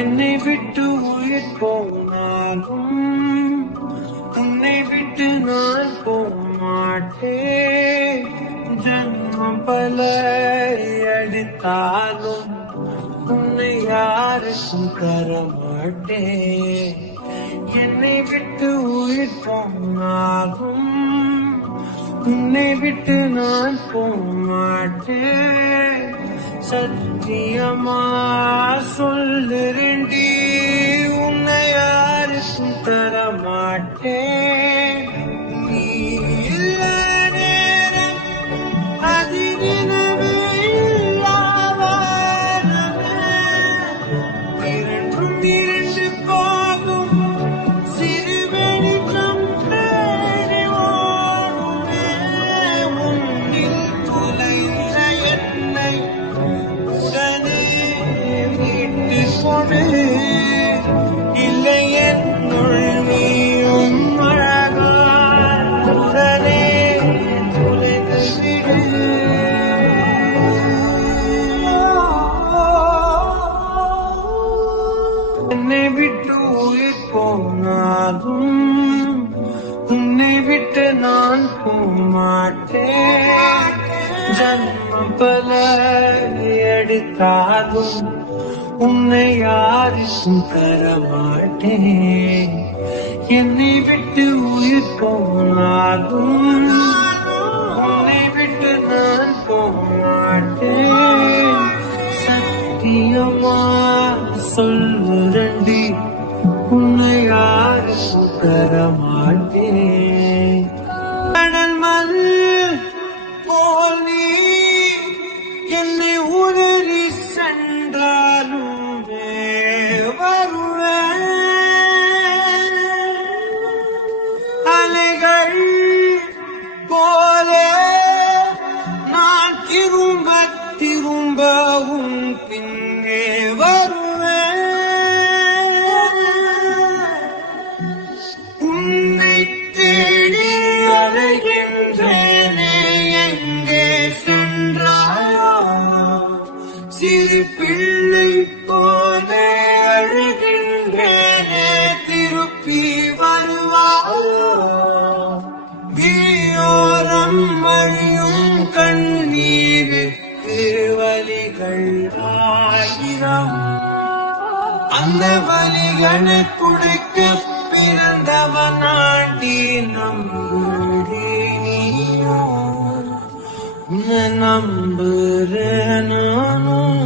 என்னை விட்டு உயிர் போனாலும் உன்னை விட்டு நான் போமாட்டேன். ஜன்மம் பல அடித்தாலும் உன்னை யாருக்கும் தரமாட்டேன். என்னை விட்டு உயிர் போனாலும் உன்னை விட்டு நான் போமாட்டேன். சத்தியமா சொல்லுறேன்டி, உன்னை யாருக்கும் தரமாட்டேன். நீ இல்ல நேரம் அதினவே இல்லாவாரமே. இரண்டும் இரண்டு போகும் சிறு வெளிச்சம் தேடி ஓடுமே. உன்னில் குலைந்த என்னை உடனே விட்டு கொடு. இல்லை என்னுள் நீயும் அழகாய் உடனே துளைந்து விடு. என்னை விட்டு உயிர் போனாலும் உன்னை விட்டு நான் போமாட்டேன். ஜன்மம் பல எடுத்தாலும் உன்னை யாருக்கும் தரமாட்டேன். என்னை விட்டு உயிர் போனாலும் உன்னை விட்டு நான் போமாட்டேன். சத்தியமா சொல்லுறண்டி, உன்னை யாருக்கும் தரமாட்டேன். கடல் மண் போல் நீ என்னை உதறி சென்றாலும் வருவேன். அலைகள் போல நான் திரும்ப திரும்ப உன் பின்னே வருவேன். உன்னை தேடி அலைகின்றேனே, எங்கே சென்றாயோ? சிறு பிள்ளை போல அழுகின்றேனே, திருப்பி வருவாயோ? விழியோரம் வழியும் கண்ணீருக்கு வலிகள் ஆயிரம். அந்த வலிகளை குடிக்க பிறந்தவனாண்டி நம்புறே நீயோ? உன்னை நம்புறேன் நானும்.